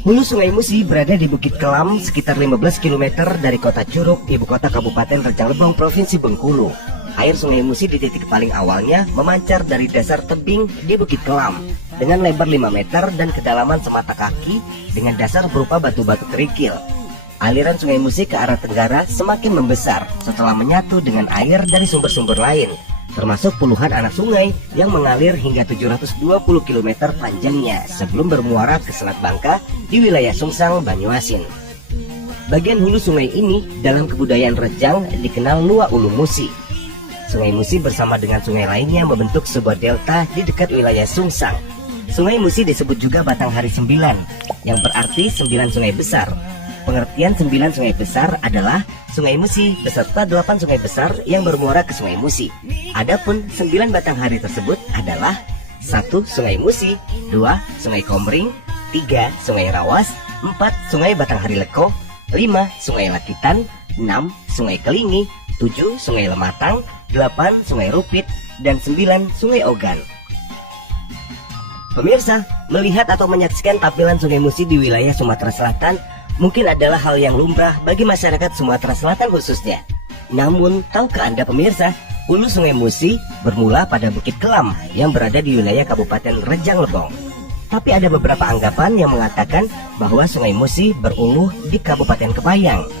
Hulu Sungai Musi berada di Bukit Kelam, sekitar 15 km dari kota Curug, ibu kota Kabupaten Rejang Lebong, Provinsi Bengkulu. Air Sungai Musi di titik paling awalnya memancar dari dasar tebing di Bukit Kelam dengan lebar 5 meter dan kedalaman semata kaki dengan dasar berupa batu-batu kerikil. Aliran Sungai Musi ke arah tenggara semakin membesar setelah menyatu dengan air dari sumber-sumber lain, termasuk puluhan anak sungai yang mengalir hingga 720 km panjangnya sebelum bermuara ke Selat Bangka di wilayah Sungsang, Banyuasin. Bagian hulu sungai ini dalam kebudayaan Rejang dikenal Lua Ulu Musi. Sungai Musi bersama dengan sungai lainnya membentuk sebuah delta di dekat wilayah Sungsang. Sungai Musi disebut juga Batanghari 9, yang berarti 9 sungai besar. Pengertian 9 sungai besar adalah Sungai Musi beserta 8 sungai besar yang bermuara ke Sungai Musi. Adapun 9 batanghari tersebut adalah 1 Sungai Musi, 2 Sungai Komering, 3 Sungai Rawas, 4 Sungai Batanghari Leko, 5 Sungai Lakitan, 6 Sungai Kelingi, 7 Sungai Lematang, 8 Sungai Rupit, dan 9 Sungai Ogan. Pemirsa, melihat atau menyaksikan tampilan Sungai Musi di wilayah Sumatera Selatan mungkin adalah hal yang lumrah bagi masyarakat Sumatera Selatan khususnya. Namun, tahukah Anda pemirsa, hulu Sungai Musi bermula pada Bukit Kelam yang berada di wilayah Kabupaten Rejang Lebong. Tapi ada beberapa anggapan yang mengatakan bahwa Sungai Musi beruluh di Kabupaten Kepayang.